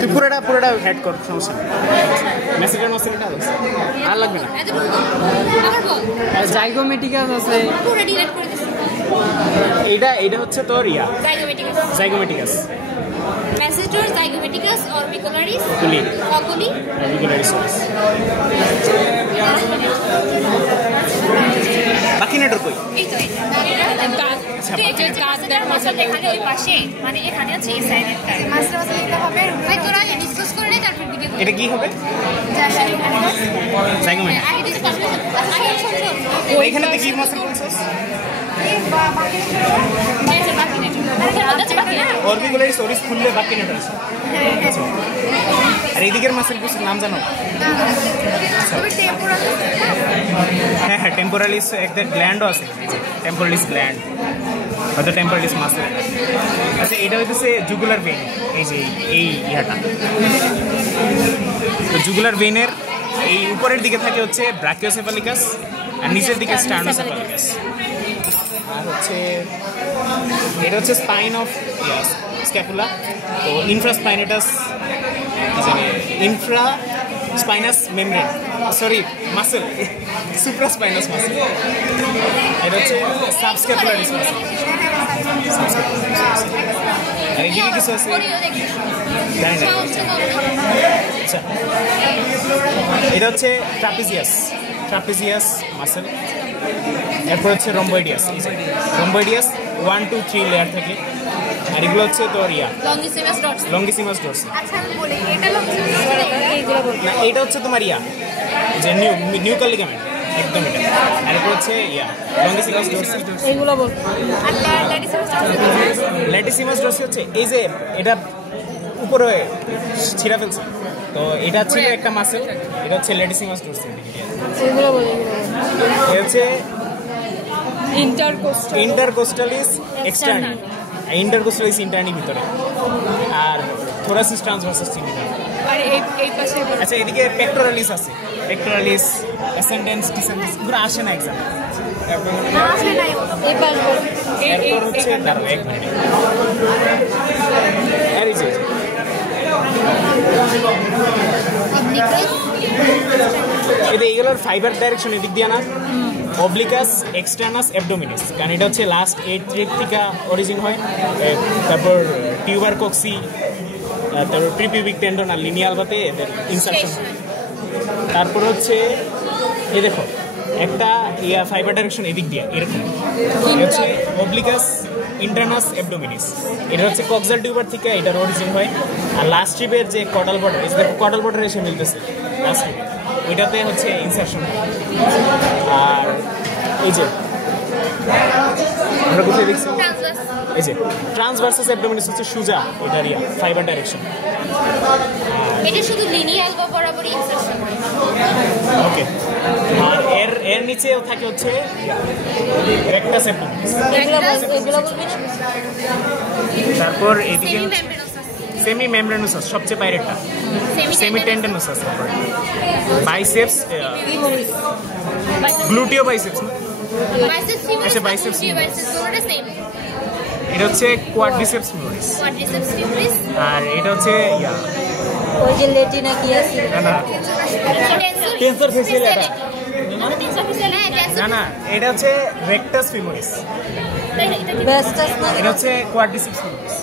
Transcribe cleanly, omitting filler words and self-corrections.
তুই পুরোটা হেড কর, সমস্যা নেই। মেসেজের মাসেলটা আছে আর লাগবে না। জাইগোমেটিকাস আছে, পুরো ডিলিট করে দিছি। এইটা হচ্ছে তোর জাইগোমেটিকাস মেসেজর জাইগোমেটিকাস অরবিকুলারিস কুলি অকুলি অরবিকুলারিস। বাকি নেটওয়ার্ক কই? এই তো এটা গাছটার মাঝখানে এখানে ওই পাশে, মানে এখানে আছে এই সাইডেরটা মাঝখানে এটা হবে। ভাই তোরা ডিসকাস করে নে, তারপর দিকে এটা কি হবে? জাইগোমেটিক। আগে দিকে আগে ছোট এইখানে তুই কি মাসেল বলছিস? অরবিকুলারিস ওরিস খুললে বাকি নেটওয়ার্ক আছে। আর এইদিকের মাসেল কিছু নাম জানো? হ্যাঁ হ্যাঁ, টেম্পোরালিস একটা গ্ল্যান্ডও আছে, টেম্পোরালিস গ্ল্যান্ড, হয়তো টেম্পোরালিস মাসেল। আচ্ছা, এটা হইতেছে জুগুলার ভেইন। এই যে এই ইয়াটা, তো জুগুলার ভেইনের এই উপরের দিকে থাকে হচ্ছে ব্রাকিওসেফালিকাস আর নিচের দিকে স্টার্নোসেফালিকাস। আর হচ্ছে এটা হচ্ছে স্পাইন অফ স্ক্যাপুলা। তো infraspinatus, infra spinatus membrane, sorry muscle, supraspinatus muscle. এটা হচ্ছে সাবস্ক্যাপুলারিস মাসেল। আর এদিকে কিছু আছে জানি না। আচ্ছা, এটা হচ্ছে ট্রাপিজিয়াস মাসেল। এরপর হচ্ছে রম্বয়েডিয়াস। রম্বয়েডিয়াস 1 2 3 লেয়ার থাকে। আর এগুলো হচ্ছে তোর লঙ্গিসিমাস ডরসি। না, এটা হচ্ছে তোমার যে নিউকাল লিগামেন্ট, একদম এটা। আর এরপর হচ্ছে লঙ্গিসিমাস ডরসি। এইগুলো বল। ল্যাটিসিমাস ডরসি হচ্ছে এই যে এটা উপরে ছিঁড়া ফেলছে, তো এটা ছিল একটা মাসেল। এটা হচ্ছে ল্যাটিসিমাস ডরসি। এইগুলো বল। এটা হচ্ছে ইন্টারকোস্টালিস এক্সটার্নি, ইন্টারকোস্টালিস ইন্টার্নি ভিতরে, আর থোরাসিস ট্রান্সভার্সাস সিলিন্ডার। আর এই পাশে। আচ্ছা, এদিকে পেক্টোরালিস আছে, পেক্টোরালিস অ্যাসেন্ডেন্স ডিসেন্ডেন্স এগুলো আসে না এক্সাম। এই পাশ বল। এরপর হচ্ছে দাঁড়াও এক মিনিট, আর এই যে এগুলোর ফাইবার ডাইরেকশন এদিক দিয়ে না, অবলিকাস এক্সটার্নাস অ্যাবডোমিনিস, কারণ এটা হচ্ছে লাস্ট 8 থ্রেড থেকে অরিজিন হয়। তারপর টিউবার কক্সি, তারপর প্রিপিউবিক টেন্ডন আর লিনিয়াল বাতে এদের ইনসারশন হয়। তারপর হচ্ছে এই দেখো একটা ফাইবার ডাইরেকশন এদিক দিয়ে এরকম, হচ্ছে অবলিকাস ইন্টারনাস অ্যাবডোমিনিস। এটা হচ্ছে কক্সাল টিউবার থেকে এটার অরিজিন হয়। আর লাস্ট ট্রিপের যে কডাল বর্ডার, এই দেখো কডাল বর্ডার এসে মিলতেছে লাস্ট ট্রিপে, ওইটাতে হচ্ছে ইনসারশন হয়। আর এই যে আমরা কোথায় দেখছি, এই যে ট্রান্সভার্সাস অ্যাবডোমিনিস হচ্ছে সুজা এটার ফাইবার ডাইরেকশন। এটা শুধু লিনিয়াল বা বরাবরই ইনসারশন হয়। ওকে, আর এর নিচেও থাকে হচ্ছে রেক্টাস অ্যাবডোমিনিস। এগুলো বলবি না। তারপর এদিকে সেমি মেমব্রেনোসাস, সবচেয়ে বাইরেরটা সেমি টেন্ডেনোসাস। বাইসেপস, গ্লুটিও বাইসেপস না? আচ্ছা, বাইসেপস এটা হচ্ছে কোয়াড্রিসেপস ফিউরিস। আর এটা হচ্ছে ওই যে লেটিনা কি আছে না টেন্সর ফেসিয়াল। না এটা হচ্ছে রেক্টাস ফিমোরিস। বেস্টাস না, এটা হচ্ছে কোয়াড্রিসেপস ফিমোরিস।